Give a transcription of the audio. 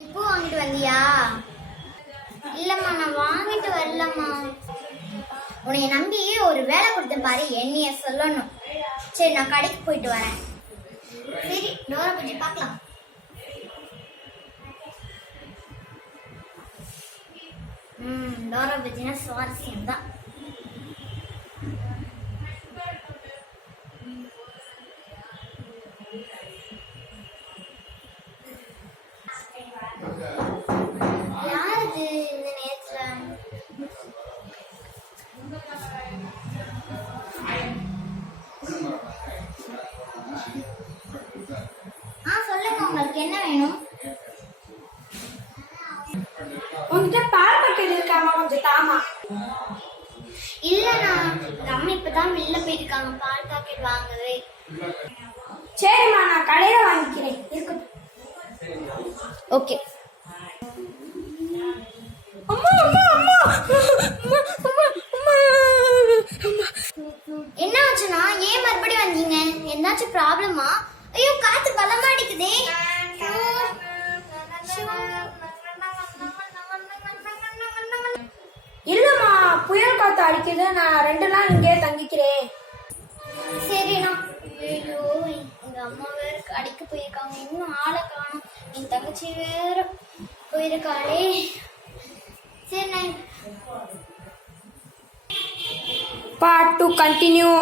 பூ வாங்கிட்டு வந்தியா? இல்லம்மா, நான் வாங்கிட்டு வரலம்மா. உன்னை நம்பி ஒரு வேலை கொடுத்தேன் பாரு, என்னைய சொல்லணும். சரி, நான் கடைக்கு போயிட்டு வரேன். சரி, டோரா பற்றி பார்க்கலாம். டோரா பற்றினா சுவாரஸ்யம் தான். யாரு இந்த நேரத்துல? சொல்லுங்க, உங்களுக்கு என்ன வேணும்? உங்ககிட்ட பால் பாக்கெட் இருக்காமா? கொஞ்சம் தாமா. இல்லண்ணா, அம்மா இப்பதான் வெளில போயிருக்காங்க பால் பாக்கெட் வாங்கவே. சரிம்மா, நான் கடையில வாங்கிக்கிறேன். இருக்கட்டும். ஓகே. என்ன ஆச்சுன்னா, ஏன் மறுபடியும் வந்தீங்க? என்னாச்சும் ப்ராப்ளமா? ஐயோ, காத்து பலமா அடிக்குதே. இல்லம்மா, புயல் காத்து அடிக்குது. நான் 2 நாள் இங்கே தங்கிக்கிறேன். சரிண்ணா. ஐயோ, எங்க அம்மா வேற கடைக்கு போயிருக்காங்க, இன்னும் ஆளை காணும். என் தங்கச்சி வேற போயிருக்காளே. சரி, Part 2 continue.